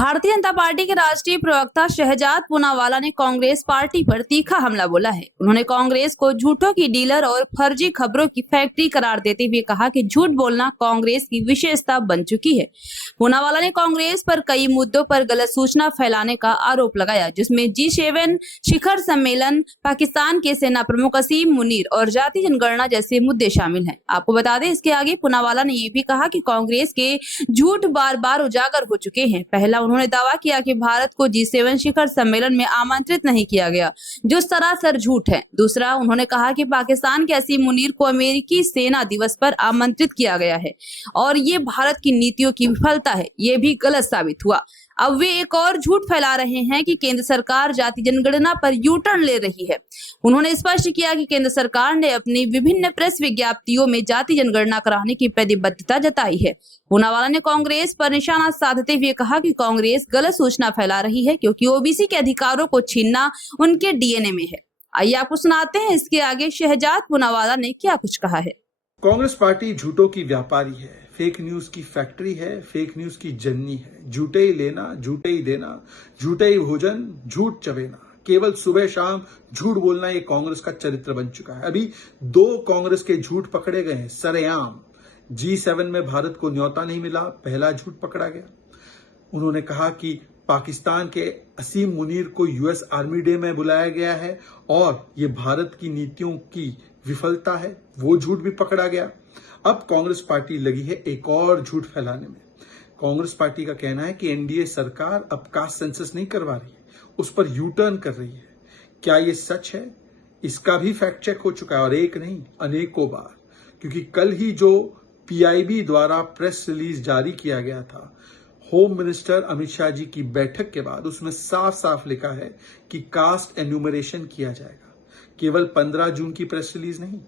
Bharatiya Janata party के राष्ट्रीय प्रवक्ता शहजाद पूनावाला ने कांग्रेस पार्टी पर तीखा हमला बोला है। उन्होंने कांग्रेस को झूठों की डीलर और फर्जी खबरों की फैक्ट्री करार देते हुए कहा कि झूठ बोलना कांग्रेस की विशेषता बन चुकी है। पूनावाला ने कांग्रेस पर कई मुद्दों पर गलत सूचना फैलाने का आरोप लगाया, जिसमें G7 शिखर सम्मेलन, पाकिस्तान के सेना प्रमुख असीम मुनीर और जाति जनगणना जैसे मुद्दे शामिल हैं। आपको बता दें, इसके आगे पूनावाला ने ये भी कहा कि कांग्रेस के झूठ बार बार उजागर हो चुके हैं। पहला उन्होंने दावा किया कि भारत को G7 शिखर सम्मेलन में आमंत्रित नहीं किया गया, जो सरासर झूठ है। दूसरा, उन्होंने कहा कि पाकिस्तान के असीम मुनीर को अमेरिकी सेना दिवस पर आमंत्रित किया गया है और ये भारत की नीतियों की विफलता है। ये भी गलत साबित हुआ। अब वे एक और झूठ फैला रहे हैं कि केंद्र सरकार जाति जनगणना पर यू टर्न ले रही है। उन्होंने स्पष्ट किया कि केंद्र सरकार ने अपनी विभिन्न प्रेस विज्ञप्तियों में जाति जनगणना कराने की प्रतिबद्धता जताई है। पूनावाला ने कांग्रेस पर निशाना साधते हुए कहा कि कांग्रेस गलत सूचना फैला रही है, क्योंकि ओबीसी के अधिकारों को छीनना उनके डीएनए में है। आइए आपको सुनाते हैं इसके आगे शहजाद पूनावाला ने क्या कुछ कहा है। कांग्रेस पार्टी झूठों की व्यापारी है, फेक न्यूज की फैक्ट्री है, फेक न्यूज की जननी है। झूठे ही लेना, झूठे ही देना, झूठे ही भोजन, झूठ चबेना, केवल सुबह शाम झूठ बोलना, ये कांग्रेस का चरित्र बन चुका है। अभी 2 कांग्रेस के झूठ पकड़े गए हैं सरेआम। G7 में भारत को न्योता नहीं मिला, पहला झूठ पकड़ा गया। उन्होंने कहा कि पाकिस्तान के असीम मुनीर को यूएस आर्मी डे में बुलाया गया है और ये भारत की नीतियों की विफलता है, वो झूठ भी पकड़ा गया। अब कांग्रेस पार्टी लगी है एक और झूठ फैलाने में। कांग्रेस पार्टी का कहना है कि एनडीए सरकार अब कास्ट सेंसस नहीं करवा रही है, उस पर यू टर्न कर रही है। क्या ये सच है? इसका भी फैक्ट चेक हो चुका है, और एक नहीं अनेकों बार, क्योंकि कल ही जो पीआईबी द्वारा प्रेस रिलीज जारी किया गया था होम मिनिस्टर अमित शाह जी की बैठक के बाद, उसमें साफ साफ लिखा है कि कास्ट एन्यूमरेशन किया जाएगा। केवल 15 जून की प्रेस रिलीज नहीं,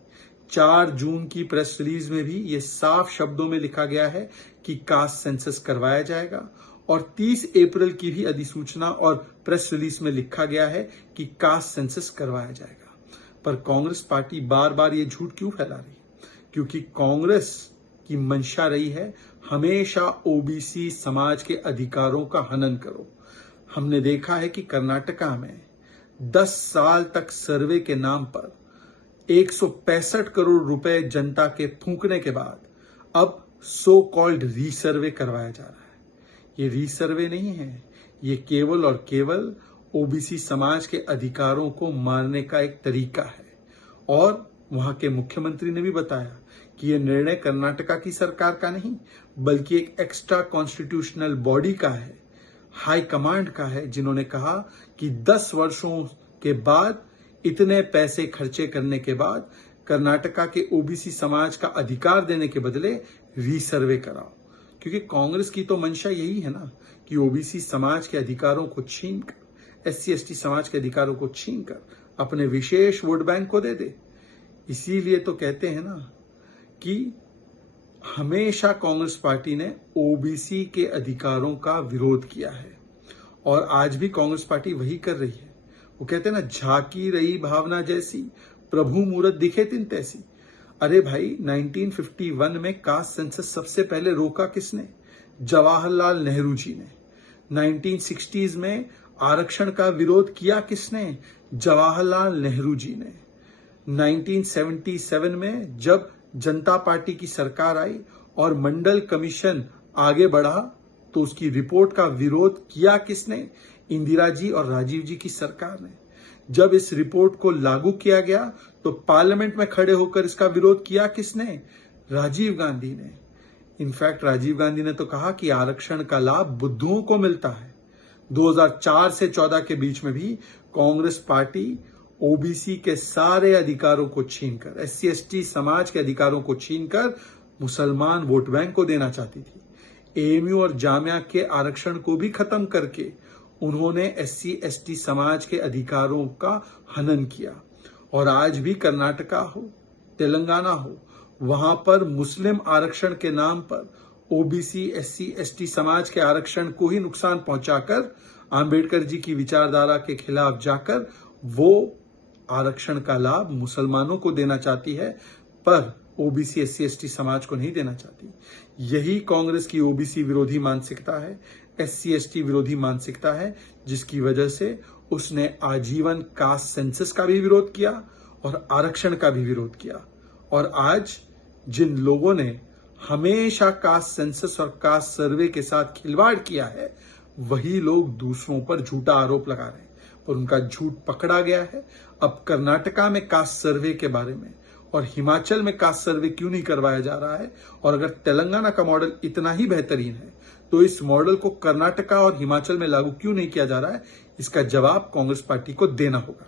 4 जून की प्रेस रिलीज में भी ये साफ शब्दों में लिखा गया है कि कास्ट सेंसस करवाया जाएगा, और 30 अप्रैल की भी अधिसूचना और प्रेस रिलीज में लिखा गया है कि कास्ट सेंसस करवाया जाएगा। पर कांग्रेस पार्टी बार बार ये झूठ क्यों फैला रही है? क्योंकि कांग्रेस की मंशा रही है हमेशा ओबीसी समाज के अधिकारों का हनन करो। हमने देखा है कि कर्नाटका में 10 साल तक सर्वे के नाम पर 165 करोड़ रुपए जनता के फूंकने के बाद अब सो कॉल्ड रीसर्वे करवाया जा रहा है। ये रीसर्वे नहीं है, ये केवल और केवल ओबीसी समाज के अधिकारों को मारने का एक तरीका है। और वहां के मुख्यमंत्री ने भी बताया कि यह निर्णय कर्नाटका की सरकार का नहीं, बल्कि एक एक्स्ट्रा कॉन्स्टिट्यूशनल बॉडी का है, हाई कमांड का है, जिन्होंने कहा कि 10 वर्षों के बाद, इतने पैसे खर्चे करने के बाद कर्नाटका के ओबीसी समाज का अधिकार देने के बदले रीसर्वे कराओ। क्योंकि कांग्रेस की तो मंशा यही है ना कि ओबीसी समाज के अधिकारों को छीनकर, SC/ST समाज के अधिकारों को छीनकर अपने विशेष वोट बैंक को दे दे। इसीलिए तो कहते हैं ना कि हमेशा कांग्रेस पार्टी ने ओबीसी के अधिकारों का विरोध किया है, और आज भी कांग्रेस पार्टी वही कर रही है। वो कहते हैं ना, झांकी रही भावना जैसी, प्रभु मूरत दिखे तिन तैसी। अरे भाई, 1951 में कास्ट सेंसस सबसे पहले रोका किसने? जवाहरलाल नेहरू जी ने। 1960s में आरक्षण का विरोध किया किसने? जवाहरलाल नेहरू जी ने। 1977 में जब जनता पार्टी की सरकार आई और मंडल कमीशन आगे बढ़ा, तो उसकी रिपोर्ट का विरोध किया किसने? इंदिरा जी और राजीव जी की सरकार ने। जब इस रिपोर्ट को लागू किया गया तो पार्लियामेंट में खड़े होकर इसका विरोध किया किसने? राजीव गांधी ने। इनफैक्ट राजीव गांधी ने तो कहा कि आरक्षण का लाभ बुद्धुओं को मिलता है। 2004 से 14 के बीच में भी कांग्रेस पार्टी ओबीसी के सारे अधिकारों को छीनकर, SC/ST समाज के अधिकारों को छीनकर मुसलमान वोट बैंक को देना चाहती थी। एएमयू और जामिया के आरक्षण को भी खत्म करके उन्होंने SC/ST समाज के अधिकारों का हनन किया। और आज भी कर्नाटका हो, तेलंगाना हो, वहां पर मुस्लिम आरक्षण के नाम पर ओबीसी, SC/ST समाज के आरक्षण को ही नुकसान पहुंचाकर, आंबेडकर जी की विचारधारा के खिलाफ जाकर वो आरक्षण का लाभ मुसलमानों को देना चाहती है, पर ओबीसी, SC/ST समाज को नहीं देना चाहती। यही कांग्रेस की ओबीसी विरोधी मानसिकता है, SC/ST विरोधी मानसिकता है, जिसकी वजह से उसने आजीवन कास्ट सेंसस का भी विरोध किया और आरक्षण का भी विरोध किया। और आज जिन लोगों ने हमेशा कास्ट सेंसस और कास्ट सर्वे के साथ खिलवाड़ किया है, वही लोग दूसरों पर झूठा आरोप लगा रहे हैं, पर उनका झूठ पकड़ा गया है। अब कर्नाटका में कास्ट सर्वे के बारे में और हिमाचल में कास्ट सर्वे क्यों नहीं करवाया जा रहा है, और अगर तेलंगाना का मॉडल इतना ही बेहतरीन है तो इस मॉडल को कर्नाटका और हिमाचल में लागू क्यों नहीं किया जा रहा है, इसका जवाब कांग्रेस पार्टी को देना होगा।